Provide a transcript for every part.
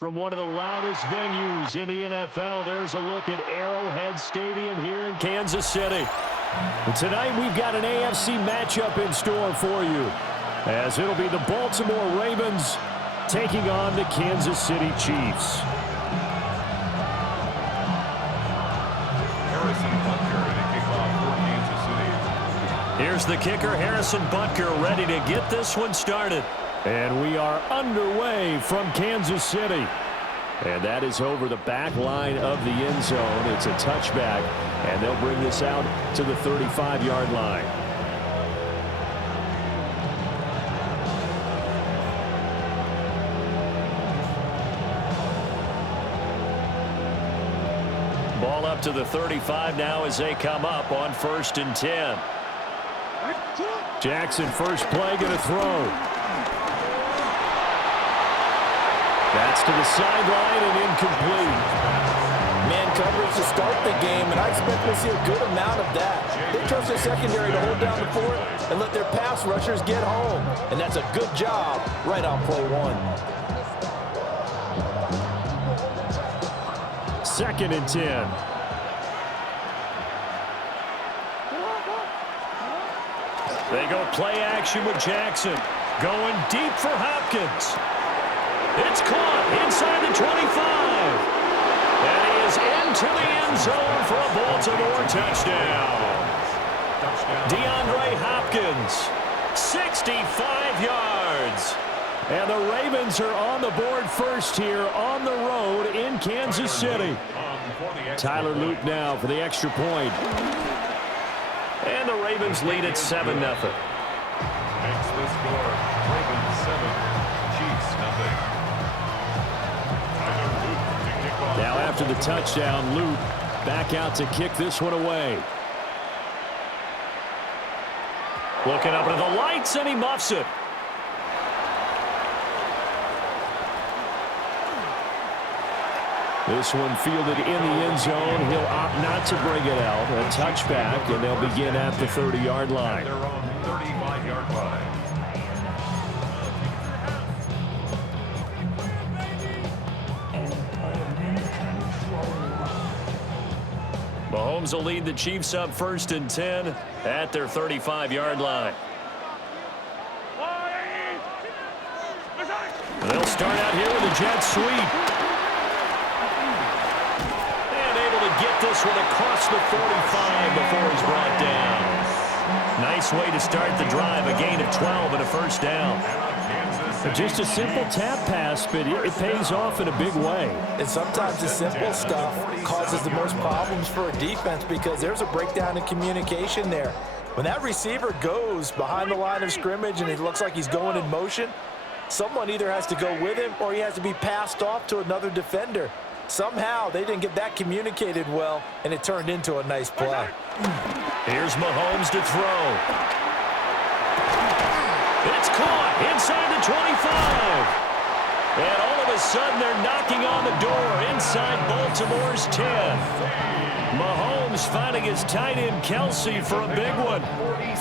From one of the loudest venues in the NFL, there's a look at Arrowhead Stadium here in Kansas City. And tonight we've got an AFC matchup in store for you, as it'll be the Baltimore Ravens taking on the Kansas City Chiefs. Here's the kicker, Harrison Butker, ready to get this one started. And we are underway from Kansas City. And that is over the back line of the end zone. It's a touchback, and they'll bring this out to the 35-yard line. Ball up to the 35 now as they come up on 1st and 10. Jackson, first play, going to throw. That's to the sideline and incomplete. Man coverage to start the game, and I expect we'll see a good amount of that. They trust their secondary to hold down the fort and let their pass rushers get home. And that's a good job right on play one. 2nd and 10. They go play action with Jackson. Going deep for Hopkins. It's caught inside the 25. And he is into the end zone for a Baltimore touchdown. DeAndre Hopkins, 65 yards. And the Ravens are on the board first here on the road in Kansas City. Tyler Luke now for the extra point. And the Ravens lead at 7-0. Makes the score, Ravens 7, Chiefs nothing. Now after the touchdown, Luke back out to kick this one away. Looking up into the lights, and he muffs it. This one fielded in the end zone. He'll opt not to bring it out. A touchback, and they'll begin at the 30-yard line. Their own 35-yard line. Mahomes will lead the Chiefs up 1st and 10 at their 35-yard line. They'll start out here with a jet sweep. And able to get this one across the 45 before he's brought down. Nice way to start the drive, a gain of 12 and a first down. Just a simple tap pass, but it pays off in a big way. And sometimes the simple stuff causes the most problems for a defense because there's a breakdown in communication there. When that receiver goes behind the line of scrimmage and it looks like he's going in motion, someone either has to go with him or he has to be passed off to another defender. Somehow they didn't get that communicated well, and it turned into a nice play. Here's Mahomes to throw. It's caught inside the 25. And all of a sudden, they're knocking on the door inside Baltimore's 10. Mahomes finding his tight end, Kelsey, for a big one.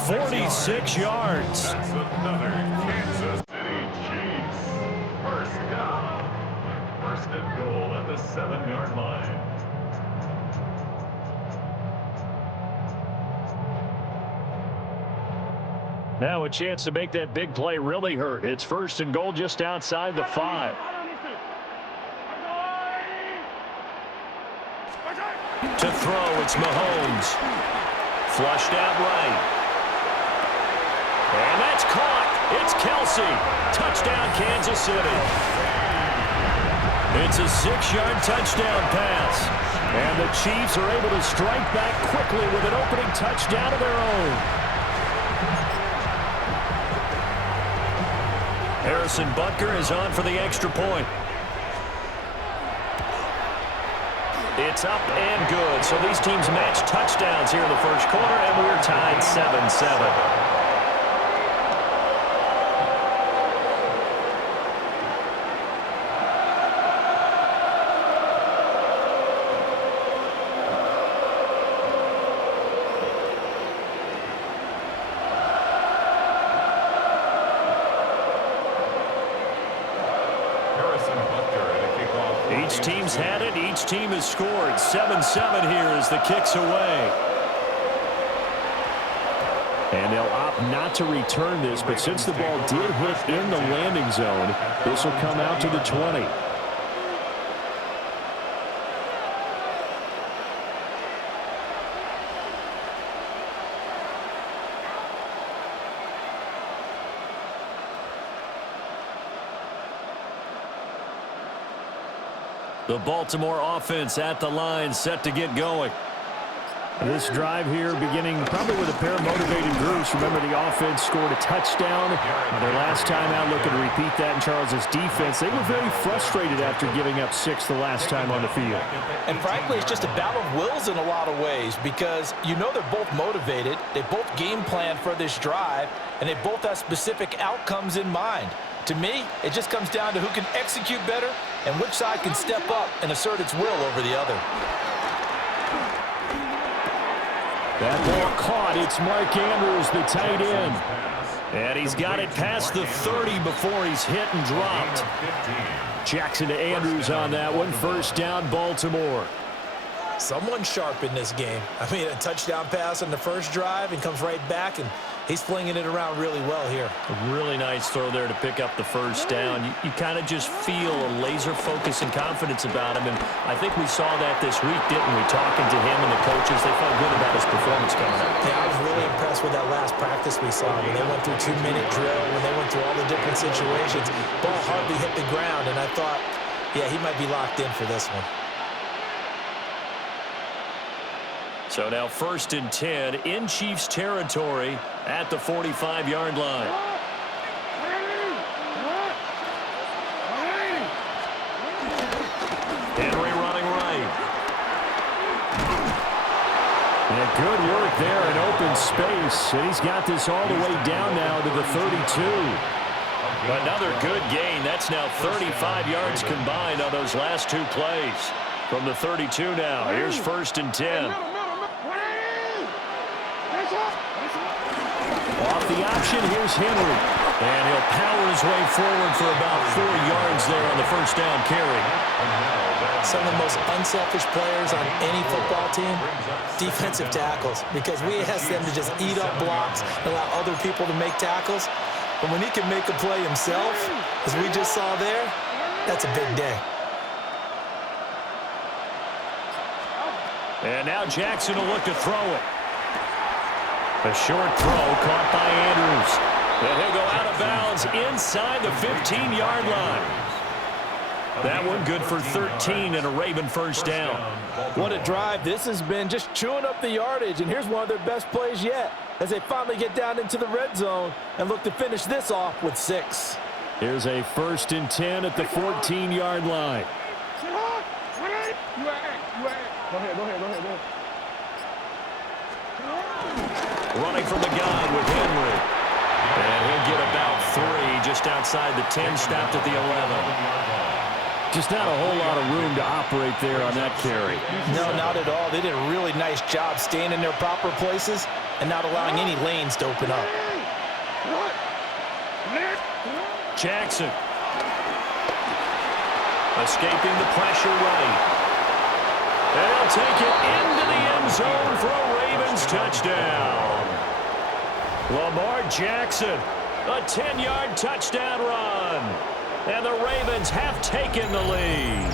46 yards. That's another Kansas City Chiefs. First down. 1st and goal at the 7-yard line. Now a chance to make that big play really hurt. It's 1st and goal just outside the 5. To throw, it's Mahomes. Flushed out right. And that's caught. It's Kelsey. Touchdown, Kansas City. It's a 6-yard touchdown pass. And the Chiefs are able to strike back quickly with an opening touchdown of their own. Harrison Butker is on for the extra point. It's up and good. So these teams match touchdowns here in the first quarter, and we're tied 7-7. Harrison Butker at a kickoff. Each team's had it. Each team has scored. 7-7 here as the kick's away. And they'll opt not to return this, but since the ball did hit in the landing zone, this will come out to the 20. The Baltimore offense at the line, set to get going. This drive here beginning probably with a pair of motivated groups. Remember, the offense scored a touchdown. Their last time out, looking to repeat that in Charles's defense. They were very frustrated after giving up 6 the last time on the field. And frankly, it's just a battle of wills in a lot of ways because you know they're both motivated. They both game plan for this drive, and they both have specific outcomes in mind. To me, it just comes down to who can execute better and which side can step up and assert its will over the other. That ball caught. It's Mark Andrews, the tight end. And he's got it past the 30 before he's hit and dropped. Jackson to Andrews on that one. First down, Baltimore. Someone sharp in this game. I mean, a touchdown pass on the first drive and comes right back, and he's flinging it around really well here. A really nice throw there to pick up the first down. You kind of just feel a laser focus and confidence about him, and I think we saw that this week, didn't we? Talking to him and the coaches, they felt good about his performance coming up. Yeah, I was really impressed with that last practice we saw when they went through 2-minute drill, when they went through all the different situations. Ball hardly hit the ground, and I thought, yeah, he might be locked in for this one. So now 1st and 10 in Chiefs territory at the 45-yard line. Henry running right. And good work there in open space. And he's got this all the way down now to the 32. Another good gain. That's now 35 yards combined on those last 2 plays. From the 32 now, here's 1st and 10. Off the option, here's Henry. And he'll power his way forward for about 4 yards there on the first down carry. Some of the most unselfish players on any football team, defensive tackles, because we ask them to just eat up blocks and allow other people to make tackles. But when he can make a play himself, as we just saw there, that's a big day. And now Jackson will look to throw it. A short throw caught by Andrews. And he'll go out of bounds inside the 15-yard line. That one good for 13 and a Raven first down. What a drive this has been, just chewing up the yardage. And here's one of their best plays yet as they finally get down into the red zone and look to finish this off with 6. Here's a 1st and 10 at the 14-yard line. Go ahead. Running from the gun with Henry. And he'll get about 3 just outside the 10, stopped at the 11. Just not a whole lot of room to operate there on that carry. No, not at all. They did a really nice job staying in their proper places and not allowing any lanes to open up. Jackson. Escaping the pressure right. And he'll take it into the end zone for a Ravens touchdown. Lamar Jackson, a 10-yard touchdown run. And the Ravens have taken the lead.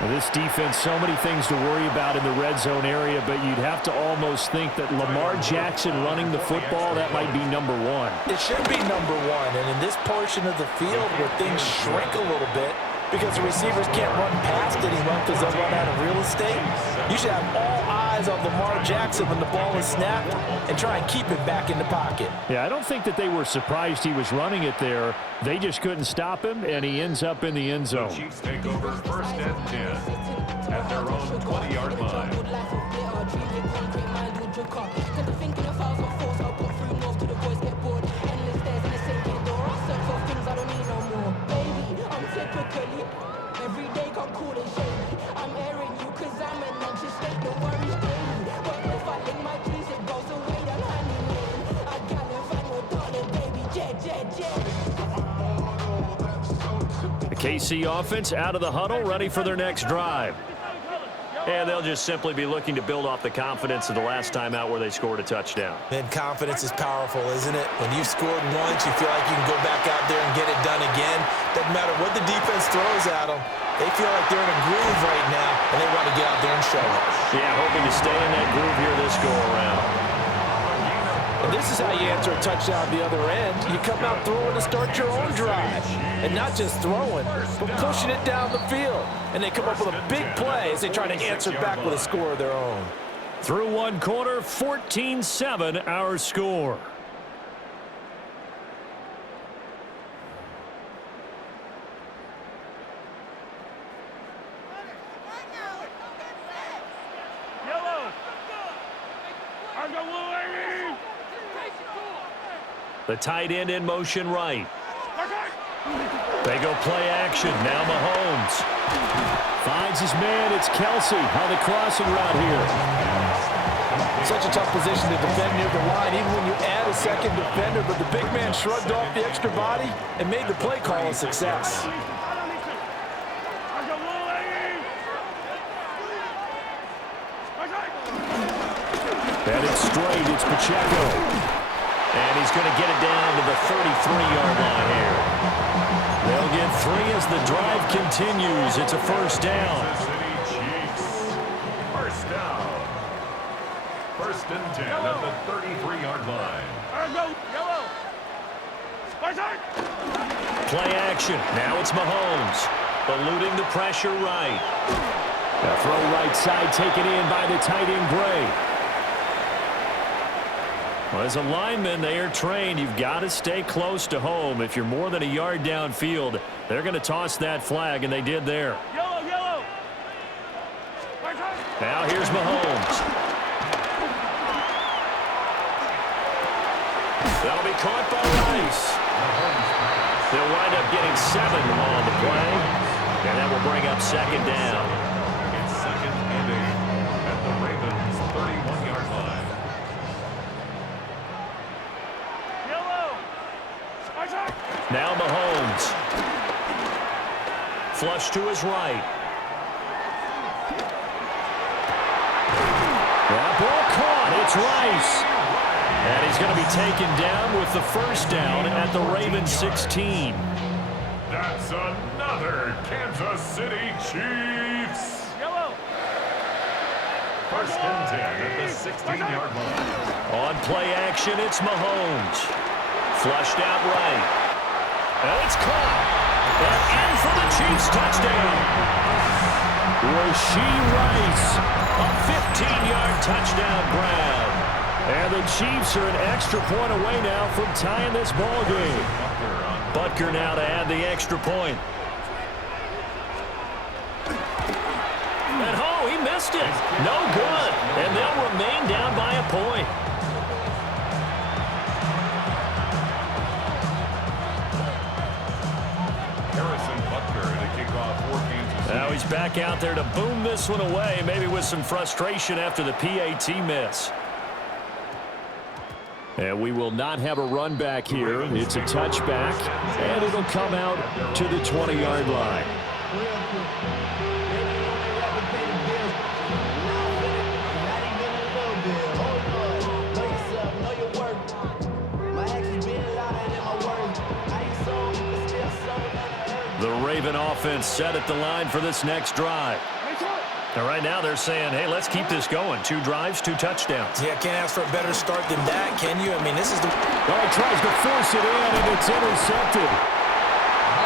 Well, this defense, so many things to worry about in the red zone area, but you'd have to almost think that Lamar Jackson running the football, that might be number 1. It should be number 1, and in this portion of the field where things shrink a little bit because the receivers can't run past anyone because they'll run out of real estate, you should have all eyes on Lamar Jackson when the ball is snapped and try and keep it back in the pocket. Yeah, I don't think that they were surprised he was running it there. They just couldn't stop him, and he ends up in the end zone. The Chiefs take over 1st and 10 at their own 20-yard line. KC offense out of the huddle, ready for their next drive. And they'll just simply be looking to build off the confidence of the last time out where they scored a touchdown. Man, confidence is powerful, isn't it? When you've scored once, you feel like you can go back out there and get it done again. Doesn't matter what the defense throws at them. They feel like they're in a groove right now, and they want to get out there and show it. Yeah, hoping to stay in that groove here this go-around. And this is how you answer a touchdown the other end. You come out throwing to start your own drive. And not just throwing, but pushing it down the field. And they come up with a big play as they try to answer back with a score of their own. Through one quarter, 14-7 our score. The tight end in motion right. They go play action. Now Mahomes finds his man. It's Kelsey on the crossing route here. Such a tough position to defend near the line, even when you add a second defender. But the big man shrugged off the extra body and made the play call a success. Headed straight. It's Pacheco. And he's going to get it down to the 33-yard line here. They'll get 3 as the drive continues. It's a first down. First down. First and 10 at the 33-yard line. Play action. Now it's Mahomes. Eluding the pressure right. A throw right side taken in by the tight end Gray. Well, as a lineman, they are trained. You've got to stay close to home. If you're more than a yard downfield, they're going to toss that flag, and they did there. Yellow. Now here's Mahomes. That'll be caught by Rice. They'll wind up getting 7 on the play, and that will bring up second down. It's second and 8 at the Ravens' 31-yard line. Now Mahomes. Flush to his right. That ball caught. It's Rice. And he's going to be taken down with the first down at the Ravens 16. That's another Kansas City Chiefs. First and 10 at the 16-yard line. On play action, it's Mahomes. Flushed out right. And it's caught. And in for the Chiefs touchdown. Rashee Rice. A 15-yard touchdown grab. And the Chiefs are an extra point away now from tying this ball game. Butker now to add the extra point. And oh, he missed it. No good. And they'll remain down by a point. Now he's back out there to boom this one away, maybe with some frustration after the PAT miss. And we will not have a run back here. It's a touchback, and it'll come out to the 20-yard line. The Raven offense set at the line for this next drive. And right now they're saying, hey, let's keep this going. 2 drives, 2 touchdowns. Yeah, can't ask for a better start than that, can you? I mean, this is the... Oh, he tries to force it in, and it's intercepted.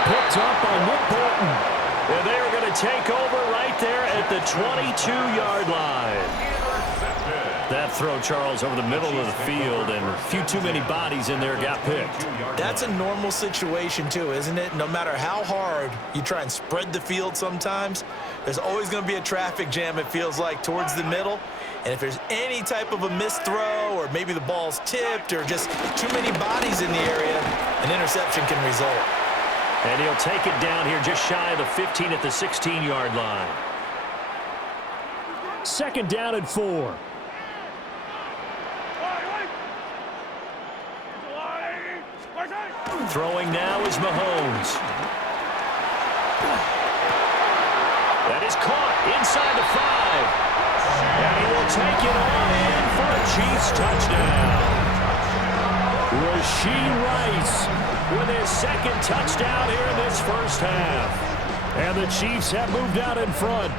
Picked up by Nick Bolton. And they are going to take over right there at the 22-yard line. That throw, Charles, over the middle of the field, and a few too many bodies in there got picked. That's a normal situation, too, isn't it? No matter how hard you try and spread the field sometimes, there's always going to be a traffic jam, it feels like, towards the middle. And if there's any type of a missed throw, or maybe the ball's tipped, or just too many bodies in the area, an interception can result. And he'll take it down here just shy of the 15 at the 16-yard line. Second down and 4. Throwing now is Mahomes. That is caught inside the 5. And he will take it on in for a Chiefs touchdown. Rashee Rice with his second touchdown here in this first half. And the Chiefs have moved out in front.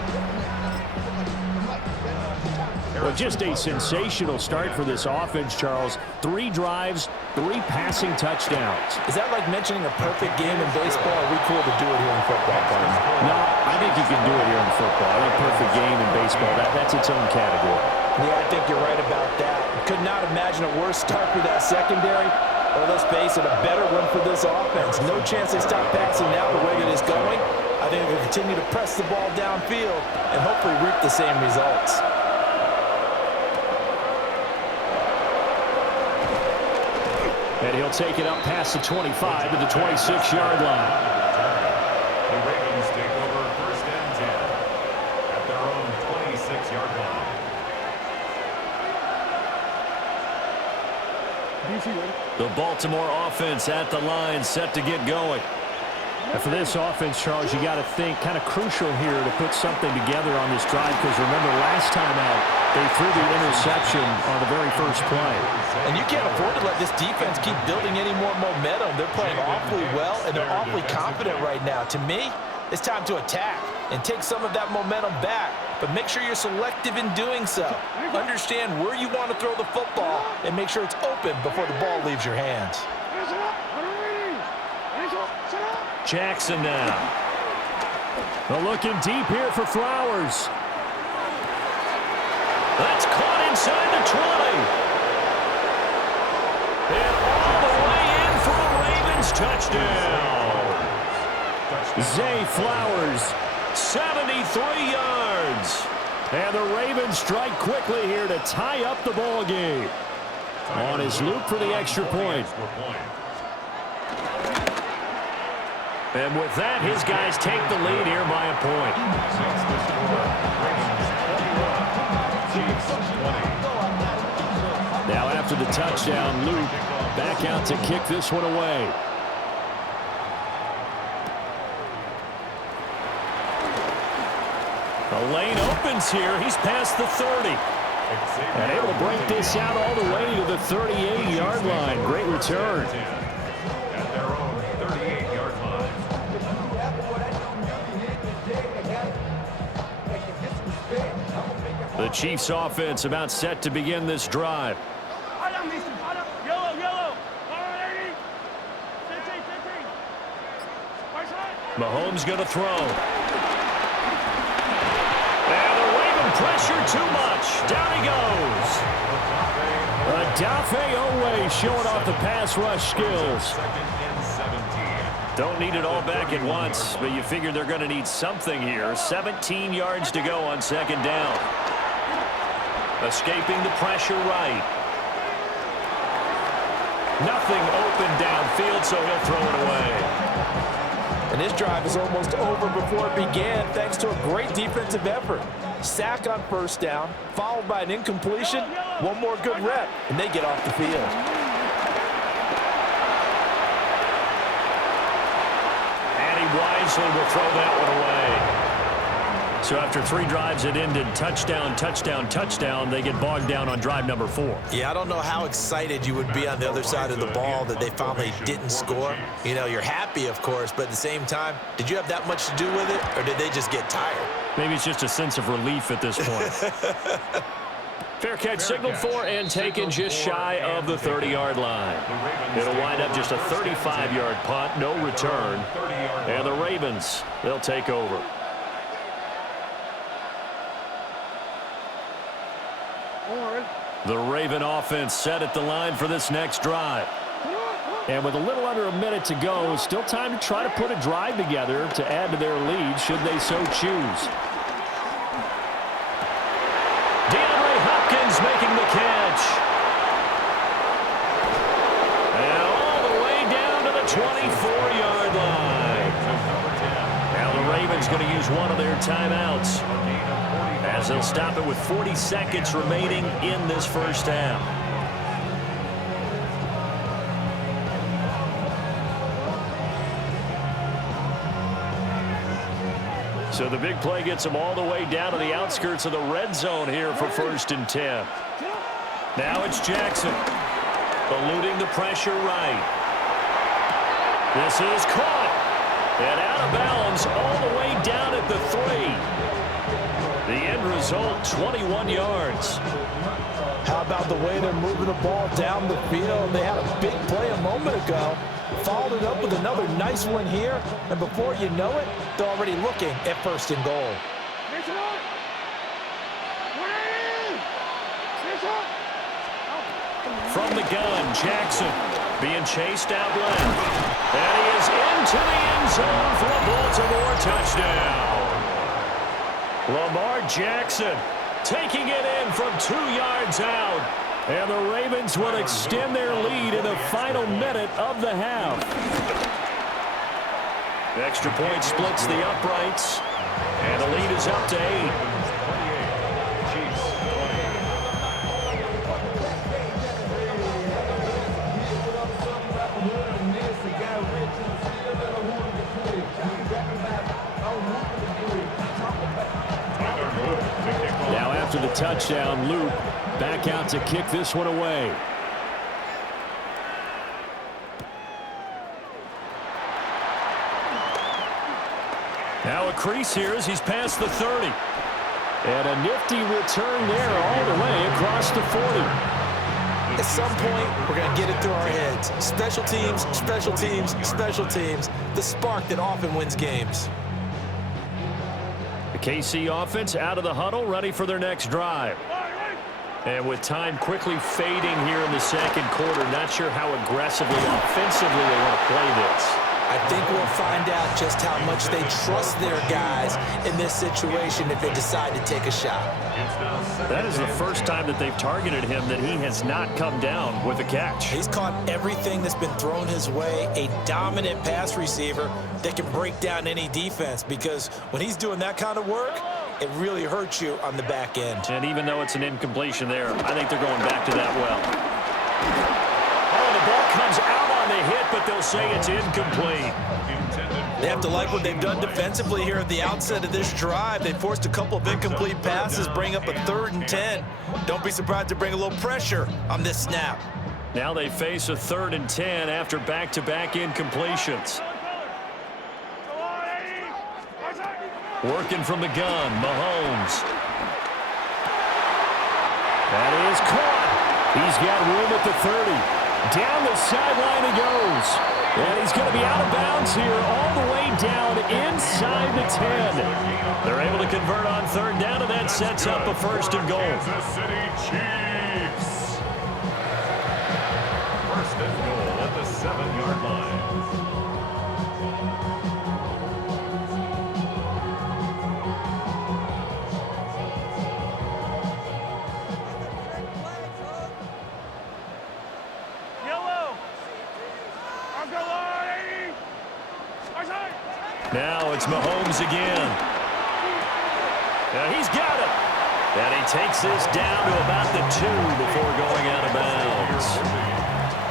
Well, just a sensational start for this offense, Charles. 3 drives, 3 passing touchdowns. Is that like mentioning a perfect game in baseball? Or are we cool to do it here in football, partner? No, I think you can do it here in football. I think perfect game in baseball, that's its own category. Yeah, I think you're right about that. Could not imagine a worse start for that secondary. Or let's face it, a better one for this offense. No chance they stop passing now the way that it's going. I think they'll continue to press the ball downfield and hopefully reap the same results. And he'll take it up past the 25 to the 26-yard line. The Ravens take over 1st and 10 at their own 26-yard line. The Baltimore offense at the line, set to get going. And for this offense, Charles, you got to think kind of crucial here to put something together on this drive, because remember last time out, they threw the interception on the very first play. And you can't afford to let this defense keep building any more momentum. They're playing awfully well, and they're awfully confident right now. To me, it's time to attack and take some of that momentum back. But make sure you're selective in doing so. Understand where you want to throw the football and make sure it's open before the ball leaves your hands. Jackson now. Well, looking deep here for Flowers. That's caught inside the 20. And all the way in for a Ravens touchdown. Zay Flowers, 73 yards. And the Ravens strike quickly here to tie up the ball game. On his loop for the extra point. And with that, his guys take the lead here by a point. Now after the touchdown, Luke back out to kick this one away. The lane opens here. He's past the 30. And able to break this out all the way to the 38-yard line. Great return. At their own 38-yard line. The Chiefs offense about set to begin this drive. Mahomes going to throw. And the Raven pressure too much. Down he goes. Odafe Oweh showing off the pass rush skills. Don't need it all back at once, but you figure they're going to need something here. 17 yards to go on second down. Escaping the pressure right. Nothing open downfield, so he'll throw it away. And this drive is almost over before it began thanks to a great defensive effort. Sack on first down, followed by an incompletion. One more good rep, and they get off the field. And he wisely will throw that one away. So after 3 drives, it ended touchdown, touchdown, touchdown. They get bogged down on drive number 4. Yeah, I don't know how excited you would be on the other side of the ball that they finally didn't score. You know, you're happy, of course, but at the same time, did you have that much to do with it, or did they just get tired? Maybe it's just a sense of relief at this point. Fair catch signaled for and taken just shy of the 30-yard line. It'll wind up just a 35-yard punt, no return. And the Ravens, they'll take over. The Raven offense set at the line for this next drive. And with a little under a minute to go, still time to try to put a drive together to add to their lead should they so choose. DeAndre Hopkins making the catch. And all the way down to the 24-yard line. Now the Ravens going to use one of their timeouts, as they'll stop it with 40 seconds remaining in this first half. So the big play gets him all the way down to the outskirts of the red zone here for 1st and 10. Now it's Jackson. Eluding the pressure right. This is caught. And out of bounds all the way down at the 3. The end result, 21 yards. How about the way they're moving the ball down the field? They had a big play a moment ago. Followed it up with another nice one here. And before you know it, they're already looking at 1st and goal. From the gun, Jackson being chased out left. And he is into the end zone for a Baltimore touchdown. Lamar Jackson taking it in from 2 yards out. And the Ravens will extend their lead in the final minute of the half. The extra point splits the uprights. And the lead is up to 8. Now after the touchdown, Luke back out to kick this one away. Now a crease here as he's past the 30. And a nifty return there all the way across the 40. At some point, we're going to get it through our heads. Special teams, special teams, special teams. The spark that often wins games. The KC offense out of the huddle, ready for their next drive. And with time quickly fading here in the second quarter, not sure how aggressively, offensively they want to play this. I think we'll find out just how much they trust their guys in this situation if they decide to take a shot. That is the first time that they've targeted him that he has not come down with a catch. He's caught everything that's been thrown his way, a dominant pass receiver that can break down any defense, because when he's doing that kind of work, it really hurts you on the back end. And even though it's an incompletion there, I think they're going back to that well. Oh, the ball comes out on the hit, but they'll say it's incomplete. They have to like what they've done defensively here at the outset of this drive. They forced a couple of incomplete passes, bring up a 3rd and 10. Don't be surprised to bring a little pressure on this snap. Now they face a 3rd and 10 after back-to-back incompletions. Working from the gun, Mahomes. That is caught. He's got room at the 30. Down the sideline he goes. And he's going to be out of bounds here all the way down inside the 10. They're able to convert on 3rd down, and that sets up a 1st and goal. Kansas City Chiefs. 1st and goal at the 7-yard line. Now it's Mahomes again. Now he's got it. And he takes this down to about the 2 before going out of bounds.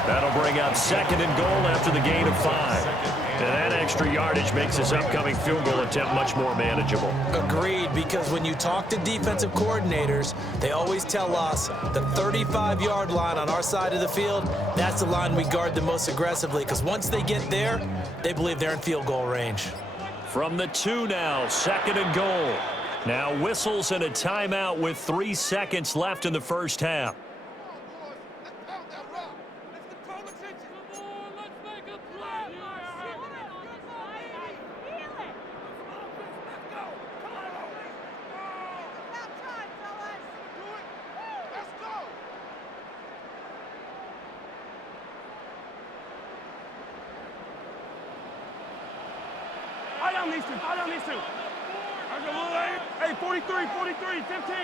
That'll bring up 2nd and goal after the gain of 5. And that extra yardage makes this upcoming field goal attempt much more manageable. Agreed, because when you talk to defensive coordinators, they always tell us the 35-yard line on our side of the field, that's the line we guard the most aggressively, because once they get there, they believe they're in field goal range. From the 2 now, 2nd and goal. Now whistles and a timeout with 3 seconds left in the first half. I down these two. Hey, 43, 15.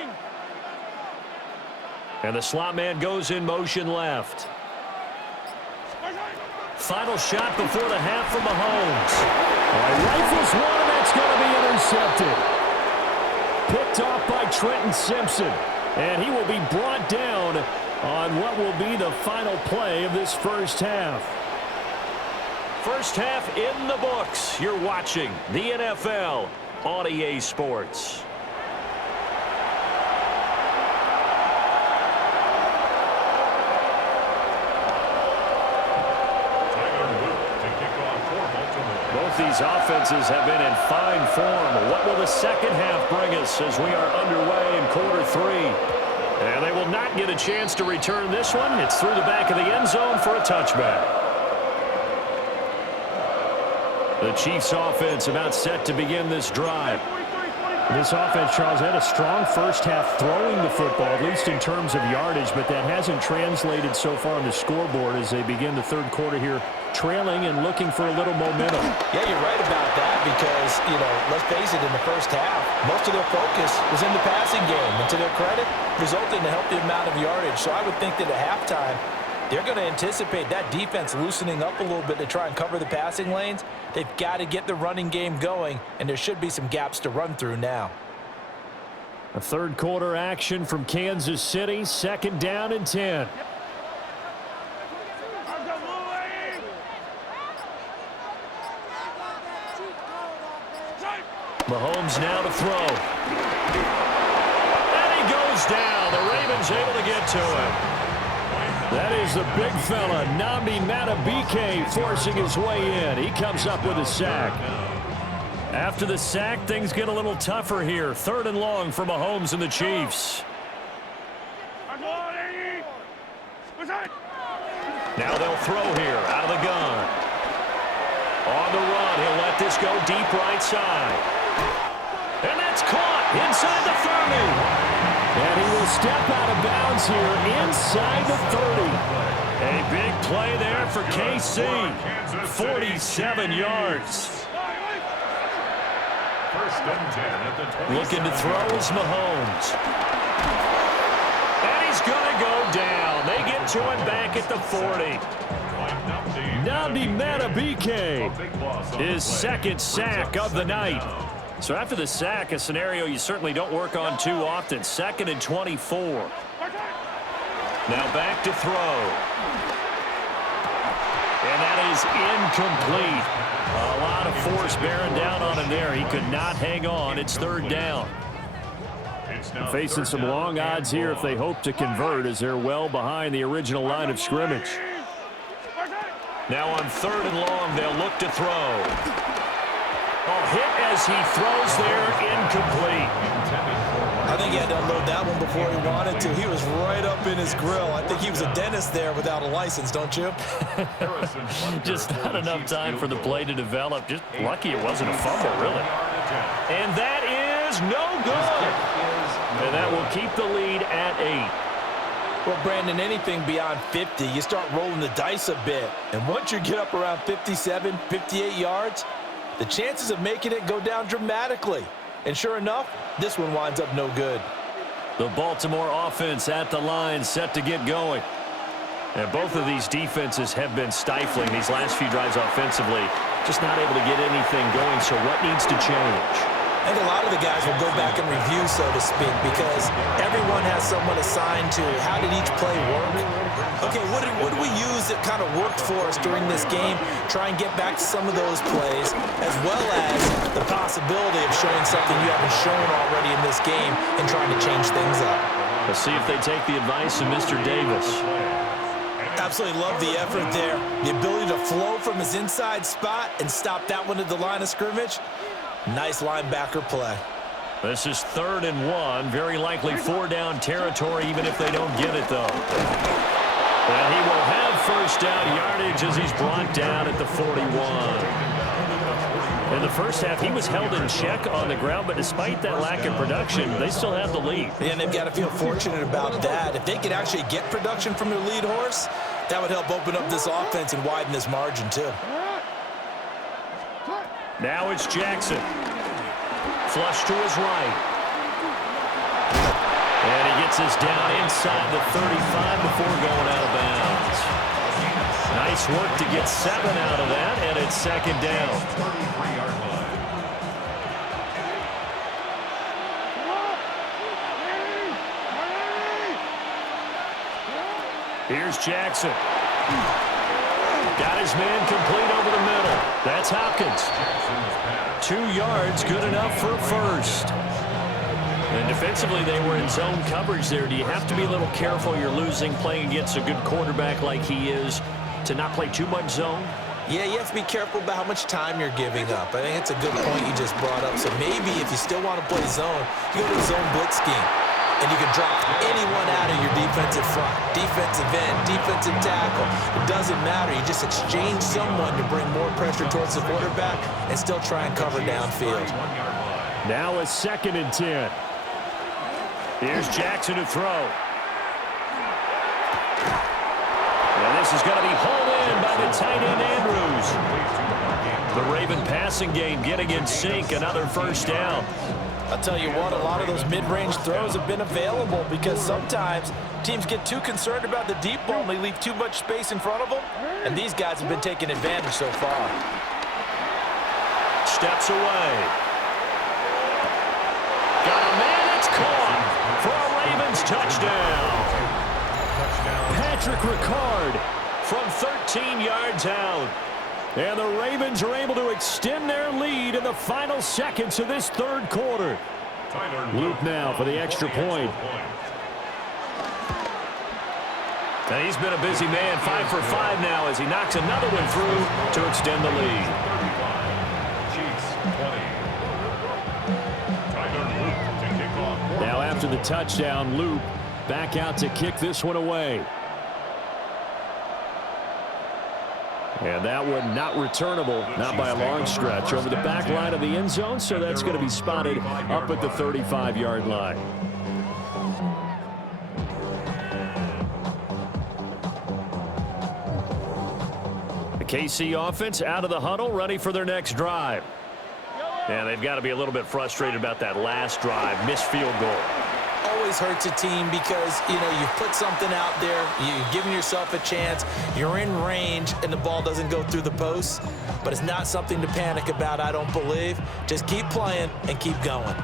And the slot man goes in motion left. Final shot before the half from Mahomes. Rifles one, and that's going to be intercepted. Picked off by Trenton Simpson. And he will be brought down on what will be the final play of this first half. First half in the books. You're watching the NFL on EA Sports. Both these offenses have been in fine form. What will the second half bring us as we are underway in quarter 3? And they will not get a chance to return this one. It's through the back of the end zone for a touchback. The Chiefs offense about set to begin this drive. This offense, Charles, had a strong first half throwing the football, at least in terms of yardage, but that hasn't translated so far on the scoreboard as they begin the third quarter here, trailing and looking for a little momentum. Yeah, you're right about that because, let's face it, in the first half, most of their focus was in the passing game. And to their credit, resulted in a healthy amount of yardage. So I would think that at halftime, they're going to anticipate that defense loosening up a little bit to try and cover the passing lanes. They've got to get the running game going, and there should be some gaps to run through now. A third quarter action from Kansas City, 2nd down and 10. Mahomes now to throw. And he goes down. The Ravens able to get to him. That is the big fella, Nnamdi Madubuike, forcing his way in. He comes up with a sack. After the sack, things get a little tougher here. 3rd and long for Mahomes and the Chiefs. Now they'll throw here out of the gun. On the run, he'll let this go deep right side. And that's caught inside the 30. And he will step out of bounds here inside the 30. A big play there for KC. 47 yards. First and 10 at the 20. Looking to throw is Mahomes. And he's going to go down. They get to him back at the 40. Nnamdi Madubuike, his 2nd sack of the night. So after the sack, a scenario you certainly don't work on too often. 2nd and 24. Now back to throw. And that is incomplete. A lot of force bearing down on him there. He could not hang on. It's 3rd down. Facing some long odds here if they hope to convert as they're well behind the original line of scrimmage. Now on 3rd and long, they'll look to throw. Oh, hit as he throws there, incomplete. I think he had to unload that one before he wanted to. He was right up in his grill. I think he was a dentist there without a license, don't you? Just not enough time for the play to develop. Just lucky it wasn't a fumble, really. And that is no good. And that will keep the lead at 8. Well, Brandon, anything beyond 50, you start rolling the dice a bit. And once you get up around 57, 58 yards, the chances of making it go down dramatically. And sure enough, this one winds up no good. The Baltimore offense at the line, set to get going. And both of these defenses have been stifling these last few drives offensively. Just not able to get anything going, so what needs to change? I think a lot of the guys will go back and review, so to speak, because everyone has someone assigned to how did each play work. Okay, what do we use that kind of worked for us during this game? Try and get back to some of those plays, as well as the possibility of showing something you haven't shown already in this game and trying to change things up. Let's see if they take the advice of Mr. Davis. Absolutely love the effort there. The ability to flow from his inside spot and stop that one at the line of scrimmage. Nice linebacker play. This is 3rd and 1. Very likely 4-down territory, even if they don't get it, though. And he will have 1st down yardage as he's brought down at the 41. In the first half, he was held in check on the ground, but despite that lack of production, they still have the lead. And they've got to feel fortunate about that. If they could actually get production from their lead horse, that would help open up this offense and widen this margin, too. Now it's Jackson. Flush to his right. And he gets us down inside the 35 before going out of bounds. Nice work to get 7 out of that, and it's 2nd down. Here's Jackson. Got his man complete over the middle. That's Hopkins. 2 yards, good enough for a first. And defensively, they were in zone coverage there. Do you have to be a little careful? You're losing, playing against a good quarterback like he is, to not play too much zone? Yeah, you have to be careful about how much time you're giving up. I think it's a good point you just brought up. So maybe if you still want to play zone, you go to the zone blitz scheme. And you can drop anyone out of your defensive front, defensive end, defensive tackle. It doesn't matter. You just exchange someone to bring more pressure towards the quarterback and still try and cover downfield. Now a 2nd and 10. Here's Jackson to throw. And this is going to be hauled in by the tight end Andrews. The Raven passing game getting in sync, another first down. I'll tell you what, a lot of those mid-range throws have been available because sometimes teams get too concerned about the deep ball and they leave too much space in front of them, and these guys have been taking advantage so far. Steps away. Got a man, it's caught for a Ravens touchdown. Patrick Ricard from 13 yards out. And the Ravens are able to extend their lead in the final seconds of this 3rd quarter. Luke now for the extra point. And he's been a busy man, 5 for 5 now as he knocks another one through to extend the lead. Now after the touchdown, Luke back out to kick this one away. And that one not returnable, not by a long stretch, over the back line of the end zone, so that's going to be spotted up at the 35-yard line. The KC offense out of the huddle, ready for their next drive. And they've got to be a little bit frustrated about that last drive, missed field goal. Always hurts a team because, you know, you've put something out there, you've given yourself a chance, you're in range, and the ball doesn't go through the posts. But it's not something to panic about, I don't believe. Just keep playing and keep going.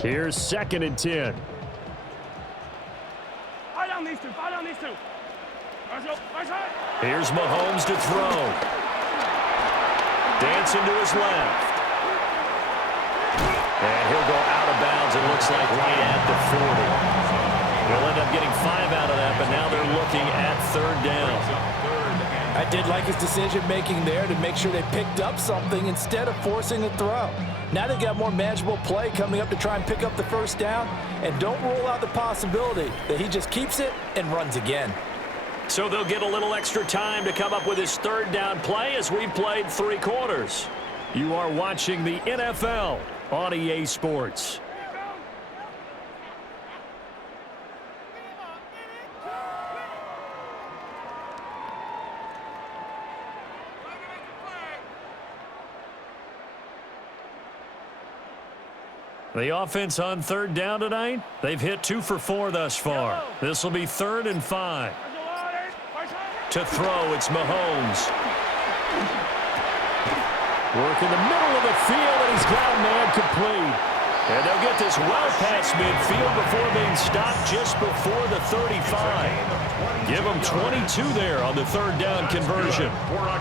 Here's 2nd and 10. Here's Mahomes to throw. Dancing to his left. And he'll go out of bounds, it looks like, right at the 40. They'll end up getting 5 out of that, but now they're looking at 3rd down. I did like his decision-making there to make sure they picked up something instead of forcing a throw. Now they've got more manageable play coming up to try and pick up the first down, and don't rule out the possibility that he just keeps it and runs again. So they'll get a little extra time to come up with his 3rd down play as we've played 3 quarters. You are watching the NFL on EA Sports. The offense on 3rd down tonight, they've hit 2 for 4 thus far. This will be 3rd and 5. To throw, it's Mahomes. Work in the middle of the field, and he's got a man complete. And they'll get this well past midfield before being stopped just before the 35. Give them 22 there on the 3rd down conversion.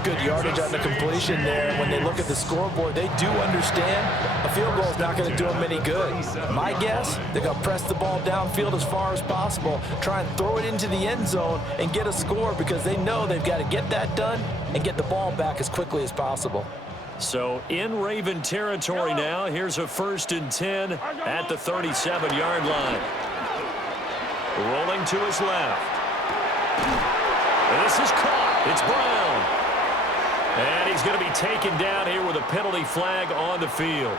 Good yardage on the completion there. When they look at the scoreboard, they do understand a field goal is not going to do them any good. My guess, they're going to press the ball downfield as far as possible, try and throw it into the end zone and get a score because they know they've got to get that done and get the ball back as quickly as possible. So in Raven territory now, here's a 1st and 10 at the 37-yard line. Rolling to his left. And this is caught. It's Brown. And he's going to be taken down here with a penalty flag on the field.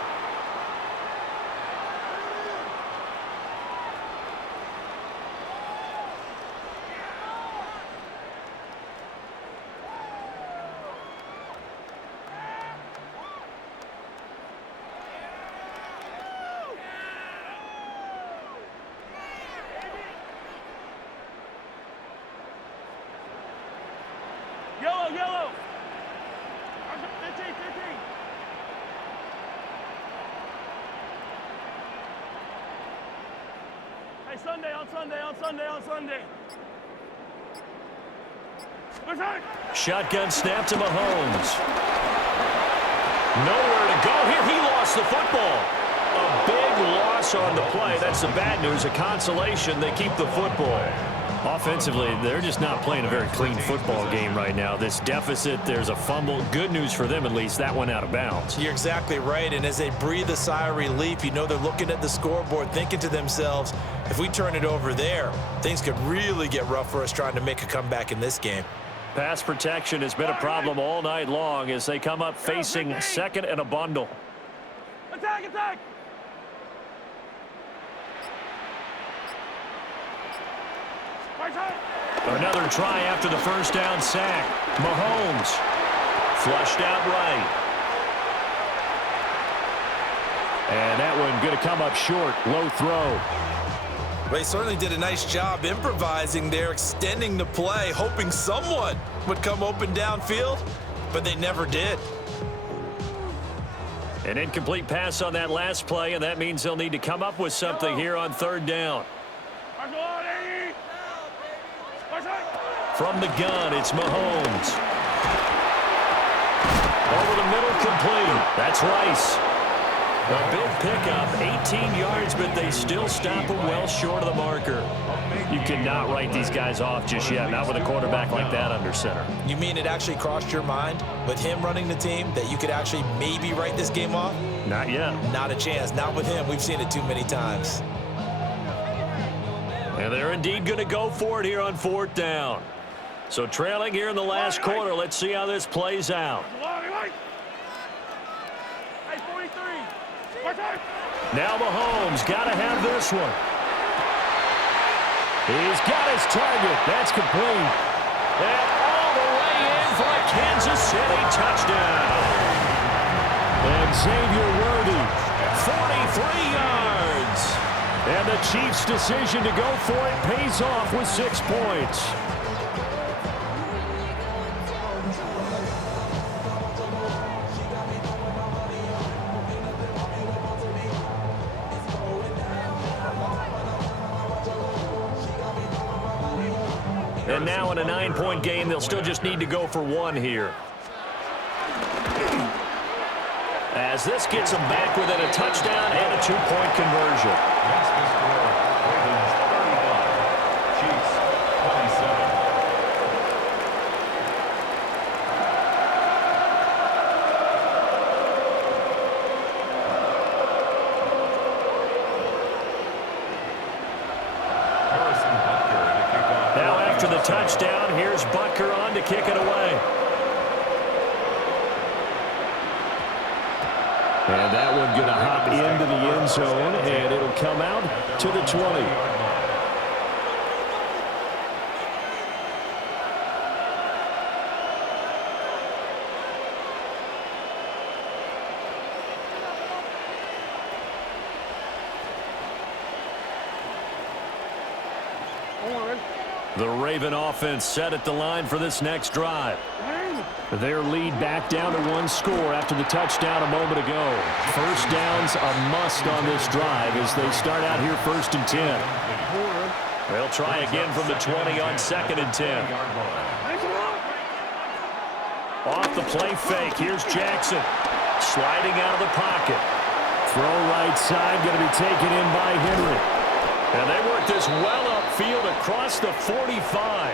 Yellow. Sunday, on Sunday, on Sunday, on Sunday. Shotgun snap to Mahomes. Nowhere to go here. He lost the football. A big loss on the play. That's the bad news. A consolation. They keep the football. Offensively, they're just not playing a very clean football game right now. This deficit, there's a fumble. Good news for them, at least. That went out of bounds. You're exactly right, and as they breathe a sigh of relief, you know they're looking at the scoreboard, thinking to themselves, if we turn it over there, things could really get rough for us trying to make a comeback in this game. Pass protection has been a problem all night long as they come up facing second and a bundle. Attack, attack! Another try after the first down sack. Mahomes flushed out right. And that one going to come up short. Low throw. They certainly did a nice job improvising there, extending the play, hoping someone would come open downfield, but they never did. An incomplete pass on that last play, and that means they'll need to come up with something here on third down. From the gun, it's Mahomes. Over the middle, complete. That's Rice. A big pickup, 18 yards, but they still stop him well short of the marker. You cannot write these guys off just yet, not with a quarterback like that under center. You mean it actually crossed your mind with him running the team that you could actually maybe write this game off? Not yet. Not a chance. Not with him. We've seen it too many times. And they're indeed going to go for it here on fourth down. So trailing here in the last quarter. Let's see how this plays out. Now Mahomes got to have this one. He's got his target. That's complete. And all the way in for a Kansas City touchdown. And Xavier Worthy, 43 yards. And the Chiefs' decision to go for it pays off with 6 points. And now in a 9-point game, they'll still just need to go for 1 here. As this gets them back within a touchdown and a 2-point conversion. Chiefs 27. After the touchdown, here's Butker on to kick it away. And that one going to hop into the end zone, and it'll come out to the 20. The Raven offense set at the line for this next drive. Their lead back down to 1 score after the touchdown a moment ago. First down's a must on this drive as they start out here 1st and 10. They'll try again from the 20 on 2nd and 10. Off the play fake, here's Jackson. Sliding out of the pocket. Throw right side, going to be taken in by Henry. And they work this well upfield across the 45.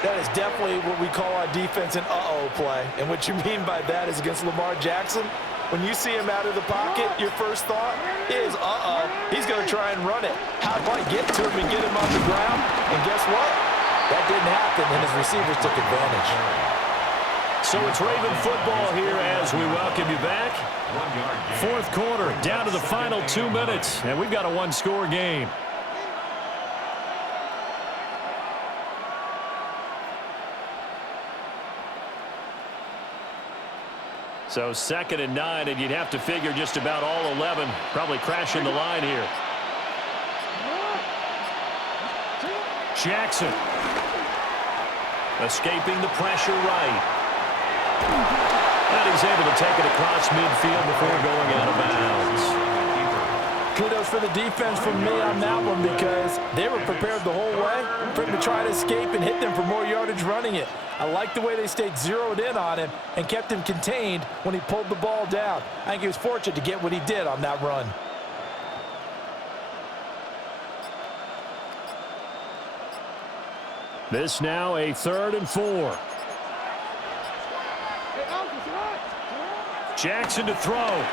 That is definitely what we call our defense an uh-oh play. And what you mean by that is against Lamar Jackson, when you see him out of the pocket, your first thought is, uh-oh, he's going to try and run it. How do I get to him and get him on the ground? And guess what? That didn't happen, and his receivers took advantage. So it's Raven football here as we welcome you back. 4th quarter, down to the final 2 minutes, and we've got a 1-score game. So 2nd and 9, and you'd have to figure just about all 11 probably crashing the line here. Jackson escaping the pressure right. And he's able to take it across midfield before going out of bounds. Kudos for the defense from me on that one because they were prepared the whole way for him to try to escape and hit them for more yardage running it. I like the way they stayed zeroed in on him and kept him contained when he pulled the ball down. I think he was fortunate to get what he did on that run. This now a 3rd and 4. Jackson to throw.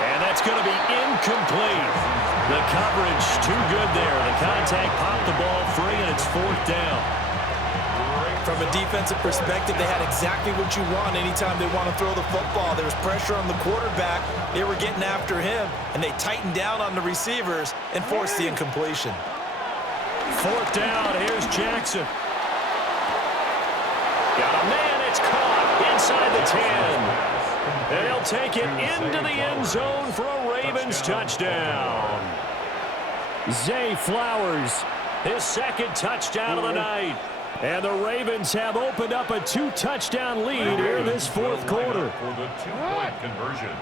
And that's going to be incomplete. The coverage too good there. The contact popped the ball free, and it's 4th down. From a defensive perspective, they had exactly what you want anytime they want to throw the football. There was pressure on the quarterback. They were getting after him, and they tightened down on the receivers and forced the incompletion. 4th down. Here's Jackson. Got a man. It's caught inside the 10. And he'll take it into the end zone for a Ravens touchdown. Zay Flowers, his 2nd touchdown of the night. And the Ravens have opened up a 2-touchdown lead here in this 4th quarter. For the 2-point conversion.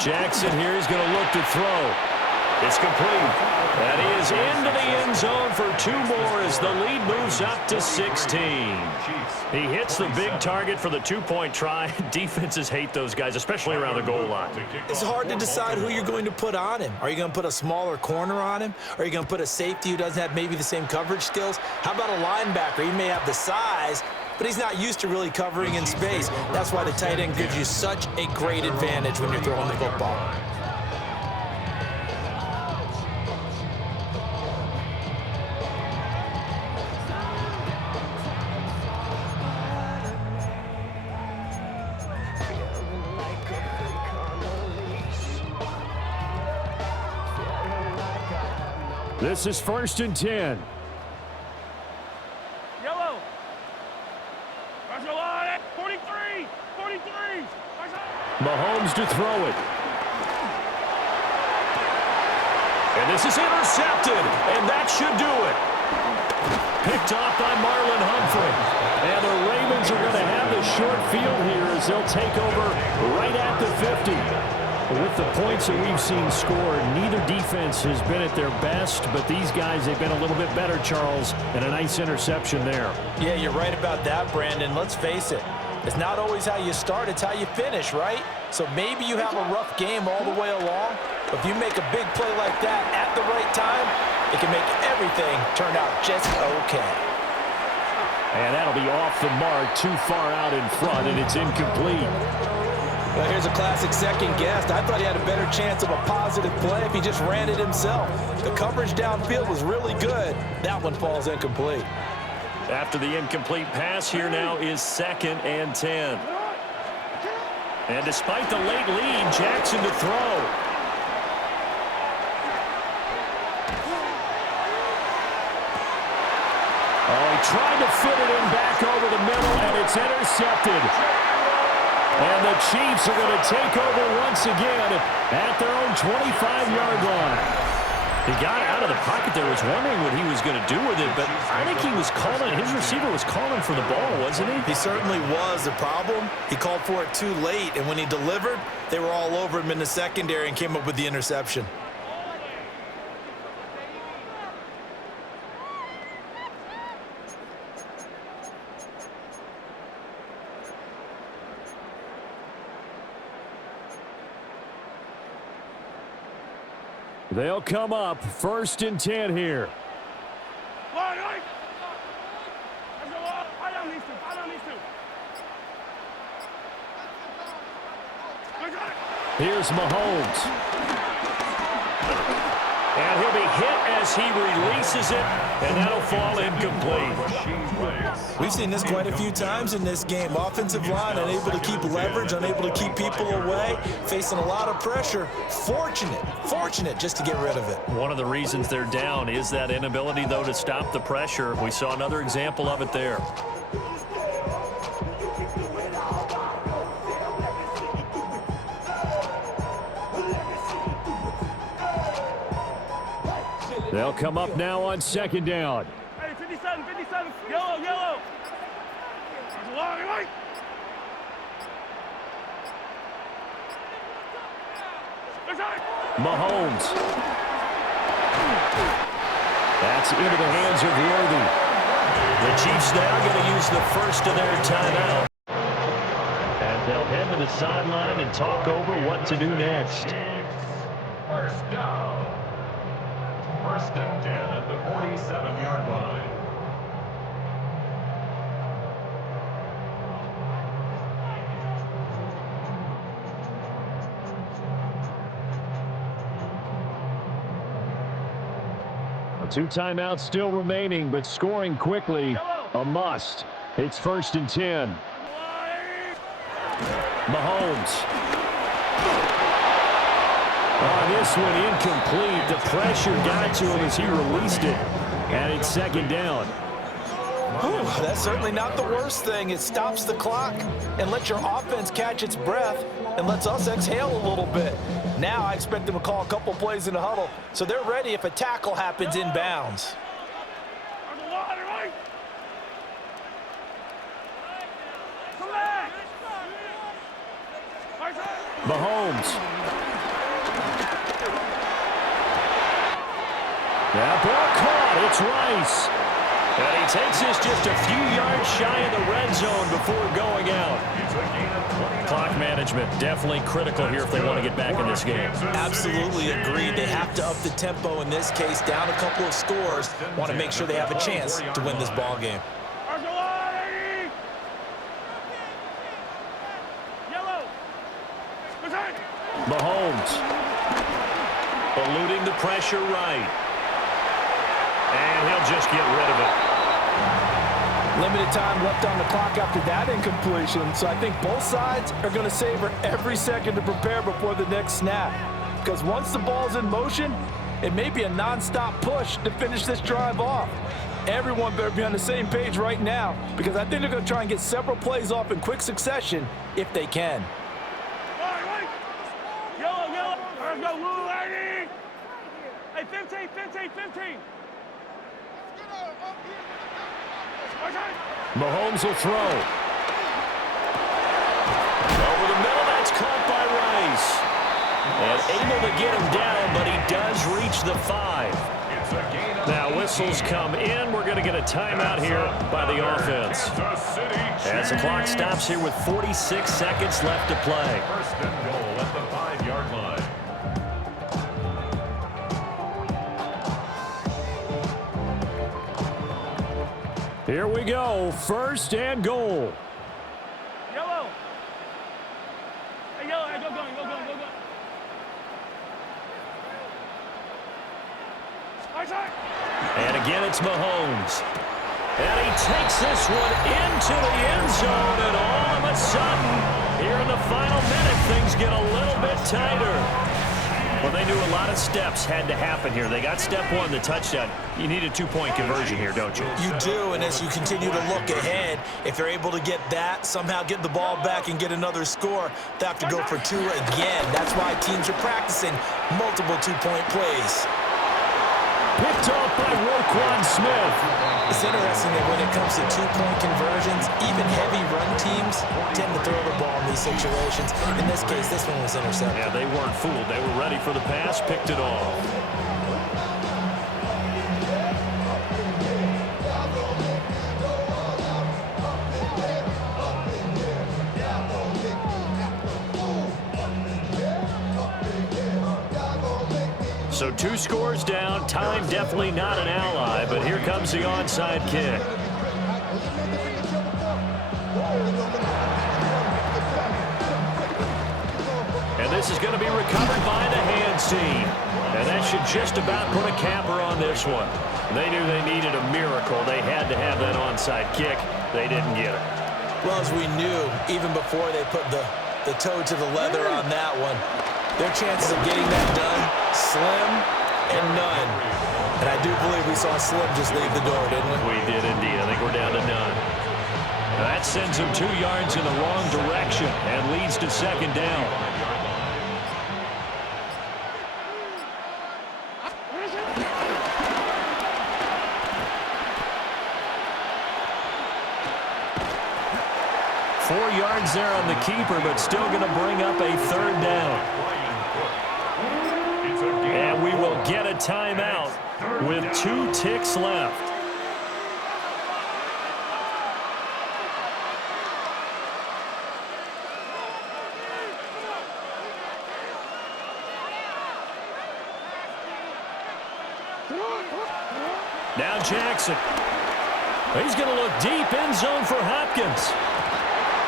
Jackson here is going to look to throw. It's complete. And he is into the end zone for 2 more as the lead moves up to 16. He hits the big target for the 2-point try. Defenses hate those guys, especially around the goal line. It's hard to decide who you're going to put on him. Are you going to put a smaller corner on him? Are you going to put a safety who doesn't have maybe the same coverage skills? How about a linebacker? He may have the size, but he's not used to really covering in space. That's why the tight end gives you such a great advantage when you're throwing the football. This is 1st and 10. Yellow. Pressure line. 43. 43. Mahomes to throw it. And this is intercepted, and that should do it. Picked off by Marlon Humphrey. And the Ravens are going to have the short field here as they'll take over right at the 50. With the points that we've seen scored, neither defense has been at their best, but these guys, they've been a little bit better, Charles, and a nice interception there. Yeah, you're right about that, Brandon. Let's face it. It's not always how you start, it's how you finish, right? So maybe you have a rough game all the way along, but if you make a big play like that at the right time, it can make everything turn out just okay. And that'll be off the mark, too far out in front, and it's incomplete. Well, here's a classic second guess. I thought he had a better chance of a positive play if he just ran it himself. The coverage downfield was really good. That one falls incomplete. After the incomplete pass, here now is 2nd and 10. And despite the late lead, Jackson to throw. Oh, he tried to fit it in back over the middle, and it's intercepted. And the Chiefs are going to take over once again at their own 25-yard line. He got out of the pocket there, was wondering what he was going to do with it, but I think he was calling, his receiver was calling for the ball, wasn't he? He certainly was. The problem, he called for it too late, and when he delivered, they were all over him in the secondary and came up with the interception. They'll come up 1st and 10 here. Here's Mahomes. And he'll be hit as he releases it, and that'll fall incomplete. We've seen this quite a few times in this game. Offensive line unable to keep leverage, unable to keep people away, facing a lot of pressure. Fortunate just to get rid of it. One of the reasons they're down is that inability, though, to stop the pressure. We saw another example of it there. They'll come up now on 2nd down. Hey, 57, 57. Yellow. Mahomes. That's into the hands of Worthy. The Chiefs now going to use the first of their timeout. And they'll head to the sideline and talk over what to do next. First down. First and 10 at the 47-yard line. Two timeouts still remaining, but scoring quickly, a must. It's first and 10. Mahomes. Oh, this one incomplete. The pressure got to him as he released it, and it's second down. Whew, that's certainly not the worst thing. It stops the clock and lets your offense catch its breath and lets us exhale a little bit. Now I expect them to call a couple plays in the huddle, so they're ready if a tackle happens inbounds. Mahomes. That ball caught. It's Rice. And he takes this just a few yards shy of the red zone before going out. Clock management definitely critical here if they want to get back in this game. Absolutely agreed. They have to up the tempo in this case, down a couple of scores. Want to make sure they have a chance to win this ball game. Mahomes. Eluding the pressure right. And he'll just get rid of it. Limited time left on the clock after that incompletion, so I think both sides are going to savor every second to prepare before the next snap. Because once the ball's in motion, it may be a non-stop push to finish this drive off. Everyone better be on the same page right now, because I think they're going to try and get several plays off in quick succession if they can. Hey, 15, 15, 15. Mahomes will throw. Over the middle, that's caught by Rice. And able to get him down, but he does reach the 5. Now whistles come in. We're going to get a timeout here by the offense. As the clock stops here with 46 seconds left to play. First and goal at the 5-yard line. Here we go. First and goal. Yellow. Hey, yellow. Hey, go, go, go, go, go, go. And again, it's Mahomes. And he takes this one into the end zone, and all of a sudden, here in the final minute, things get a little bit tighter. Well, they knew a lot of steps had to happen here. They got step one, the touchdown. You need a two-point conversion here, don't you? You do, and as you continue to look ahead, if they're able to get that, somehow get the ball back and get another score, they have to go for two again. That's why teams are practicing multiple two-point plays. Picked off by Roquan Smith. It's interesting that when it comes to two-point conversions, even heavy run teams tend to throw the ball in these situations. In this case, this one was intercepted. Yeah, they weren't fooled. They were ready for the pass, picked it off. So 2 scores down. Time definitely not an ally, but here comes the onside kick. And this is going to be recovered by the hands team. And that should just about put a capper on this one. They knew they needed a miracle. They had to have that onside kick. They didn't get it. Well, as we knew, even before they put the toe to the leather on that one, their chances of getting that done, slim and none. And I do believe we saw Slim just leave the door, didn't we? We did indeed. I think we're down to none. That sends him 2 yards in the wrong direction and leads to second down. Yards there on the keeper, but still going to bring up a third down. get a timeout with 2 ticks left. Now Jackson. He's going to look deep, end zone for Hopkins.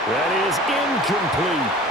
That is incomplete.